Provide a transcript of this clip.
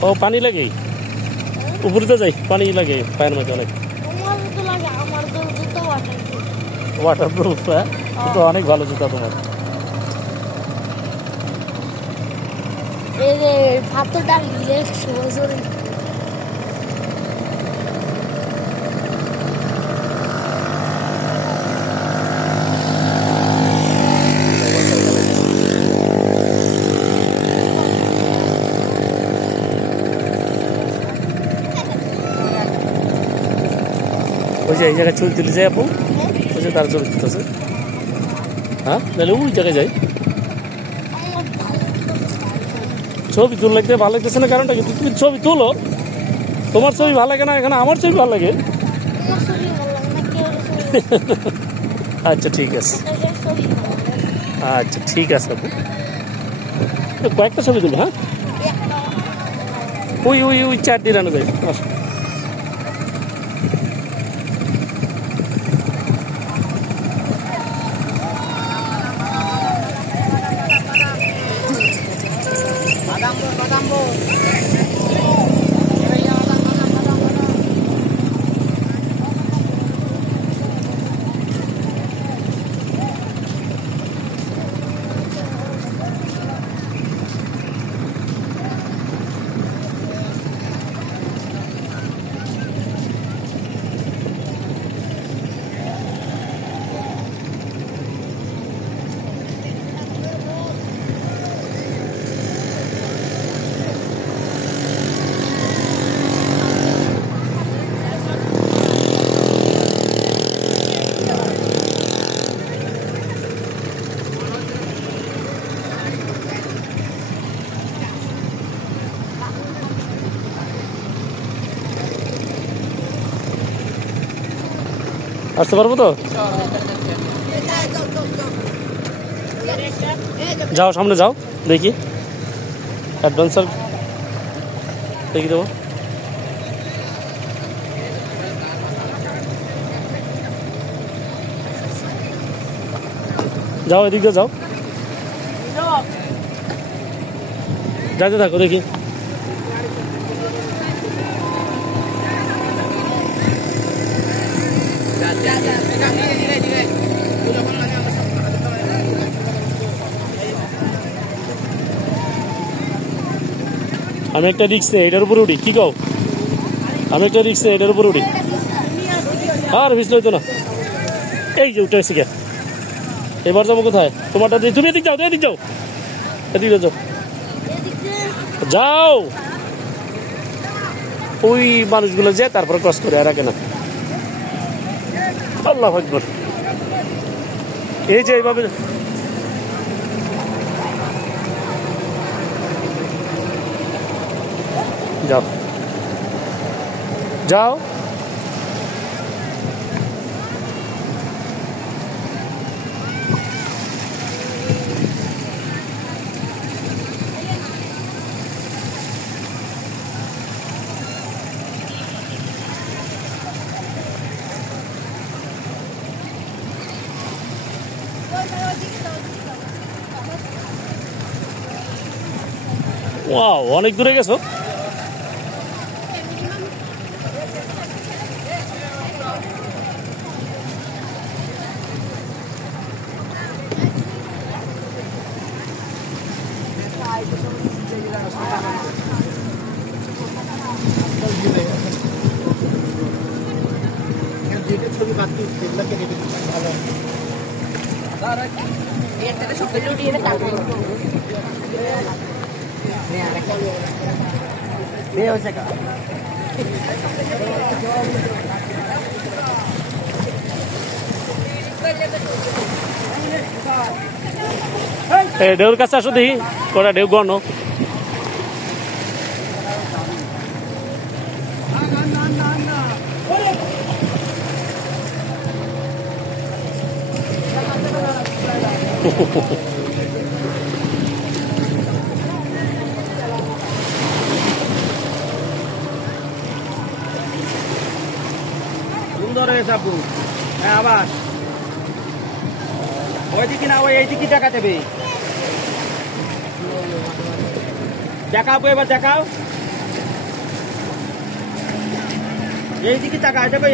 ও পানি লাগে উপরে তো যাই পানি লাগে পায়ের মধ্যে অনেক ওয়াটার প্রুফ তো অনেক ভালো জুতা তোমার ওই যে এই জায়গায় ছবি তুলে যায় আপু ওই যে তার ছবি তুলতেছে হ্যাঁ তাহলে ওই জায়গায় যাই ছবি তুল লাগতে ভালো লাগতেছে না কারণটা কিন্তু তুমি ছবি তুলো তোমার ছবি ভালো লাগে না এখানে আমার ছবি ভালো লাগে আচ্ছা ঠিক আছে আচ্ছা ঠিক আছে আপু কয়েকটা ছবি তুলো হ্যাঁ ওই ওই ওই চার দিয়ে রানো যায় আসতে পারবো তো যাও সামনে যাও দেখি অ্যাডভেঞ্চার দেখি দেবো যাও এদিক দিয়ে যাও যাতে থাকো দেখি আমি একটা রিক্স নেই এটার উপর উঠি কি কও আমি একটা রিক্স নেই এটার উপর উঠি আর বিষ লইতো না এই যে উঠে এসে গে এবার যাবো কোথায় তোমারটা তুমি এদিক যাও এদিক যাও এদিক যাও যাও ওই মানুষগুলো যায় তারপরে ক্রস করে আর আগে না আল্লাহু আকবার এই যে এইভাবে যাও যাও ওয়াও অনেক দূরে গেছো ছবি বাকি সেগুলোকে রেখে ভালো ঢেউর কাছে আসো দেখি কটা ঢেউ গণ সুন্দর হয়েছে আপু হ্যাঁ আবার ওইদিকে না ওই এইদিকে দেখা দেবে দেখাও এবার দেখাও এইদিকে টাকা এটা